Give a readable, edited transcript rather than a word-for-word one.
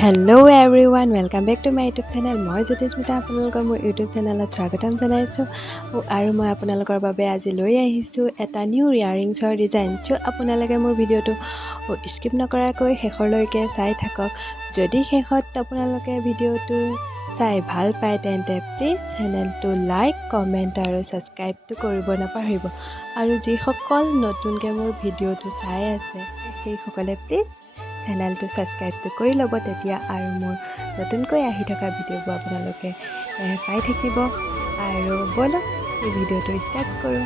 Hello' everyone welcome back to my YouTube channel. মই জ্যোতিস্মিতা আপোনালোকৰ মোৰ ইউটিউব চেনেলত স্বাগতম জনাইছোঁ আৰু মই আপোনালোকৰ বাবে আজি লৈ আহিছোঁ এটা নিউ ইয়াৰিংছৰ ডিজাইন। চ' আপোনালোকে মোৰ ভিডিঅ'টো স্কিপ নকৰাকৈ শেষলৈকে চাই থাকক। যদি শেষত আপোনালোকে ভিডিঅ'টো চাই ভাল পায় তেন্তে প্লিজ চেনেলটো লাইক কমেণ্ট আৰু ছাবস্ক্ৰাইবটো কৰিব নাপাহৰিব। আৰু যিসকল নতুনকৈ মোৰ ভিডিঅ'টো চাই আছে সেইসকলে প্লিজ চেনেলটো ছাবস্ক্ৰাইবটো কৰি ল'ব, তেতিয়া আৰু মোৰ নতুনকৈ আহি থকা ভিডিঅ'বোৰ আপোনালোকে পাই থাকিব। আৰু ব'লক এই ভিডিঅ'টো ষ্টাৰ্ট কৰোঁ।